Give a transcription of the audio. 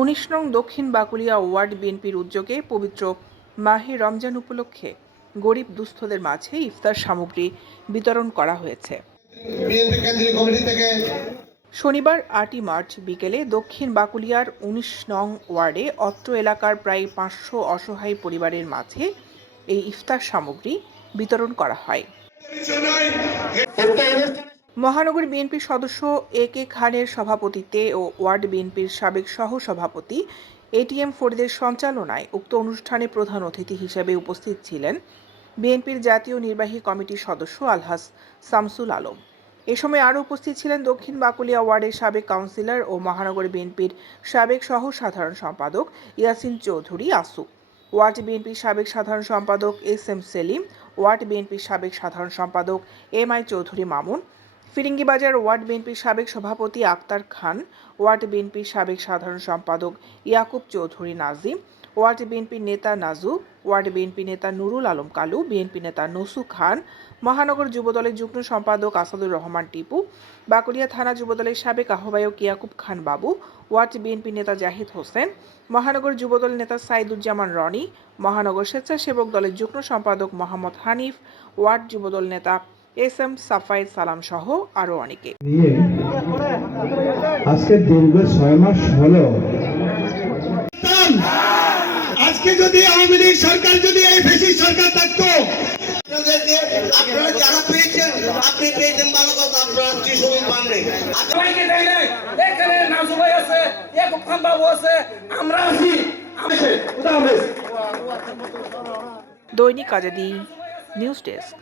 ১৯ নং দক্ষিণ বাকুলিয়া ওয়ার্ড বিএনপির উদ্যোগে পবিত্র মাহে রমজান উপলক্ষে গরিব দুস্থদের মাঝে ইফতার সামগ্রী বিতরণ করা হয়েছে। শনিবার ৮ই মার্চ বিকেলে দক্ষিণ বাকুলিয়ার ১৯ নং ওয়ার্ডে অত্র এলাকার প্রায় ৫০০ অসহায় পরিবারের মাঝে এই ইফতার সামগ্রী বিতরণ করা হয়। মহানগর বিএনপির সদস্য এ কে খানের সভাপতিত্বে ও ওয়ার্ড বিএনপির সাবেক সহ-সভাপতি এটিএম ফরিদের সঞ্চালনায় উক্ত অনুষ্ঠানে প্রধান অতিথি হিসেবে উপস্থিত ছিলেন বিএনপির জাতীয় নির্বাহী কমিটির সদস্য আলহাজ শামসুল আলম। এ সময় আরও উপস্থিত ছিলেন দক্ষিণ বাকুলিয়া ওয়ার্ডের সাবেক কাউন্সিলর ও মহানগর বিএনপির সাবেক সহ-সাধারণ সম্পাদক ইয়াসিন চৌধুরী আসু, ওয়ার্ড বিএনপির সাবেক সাধারণ সম্পাদক এস এম সেলিম, ওয়ার্ড বিএনপির সাবেক সাধারণ সম্পাদক M I Chowdhury Mamun, Firingibazar ward বিএনপির সাবেক সভাপতি আক্তার খান, ওয়ার্ড বিএনপির সাবেক সাধারণ সম্পাদক ইয়াকুব চৌধুরী নাজিম, ওয়ার্ড বিএনপির নেতা নাজু, ওয়ার্ড বিএনপি নেতা নুরুল আলম কালু, বিএনপি নেতা নসু খান, মহানগর যুবদলের যুগ্ম সম্পাদক আসাদুর রহমান টিপু, বাকুলিয়া থানা যুবদলের সাবেক আহ্বায়ক ইয়াকুব খান বাবু, ওয়ার্ড বিএনপি নেতা জাহিদ হোসেন, মহানগর যুবদল নেতা সাইদুজ্জামান রনি, মহানগর স্বেচ্ছাসেবক দলের যুগ্ম সম্পাদক মোহাম্মদ হানিফ, ওয়ার্ড যুবদল নেতা এস এম সাফায়েত সালাম সহ আরো অনেকে। আজকে দীর্ঘ 6 মাস হলো আজকে যদি আওয়ামী লীগ সরকার যদি এই ফ্যাসিস্ট সরকার থাকতো, আপনারা যারা পেয়েছেন আপনি পেয়েছেন ভালো কথা, আপনারা ত্রিশূল পাননি। সবাইকে দেয় নাই, এখানে নাজু ভাই আছে, ইয়াকুব খান বাবু আছে, আমরা আছি। দৈনিক আজাদী নিউজ ডেস্ক।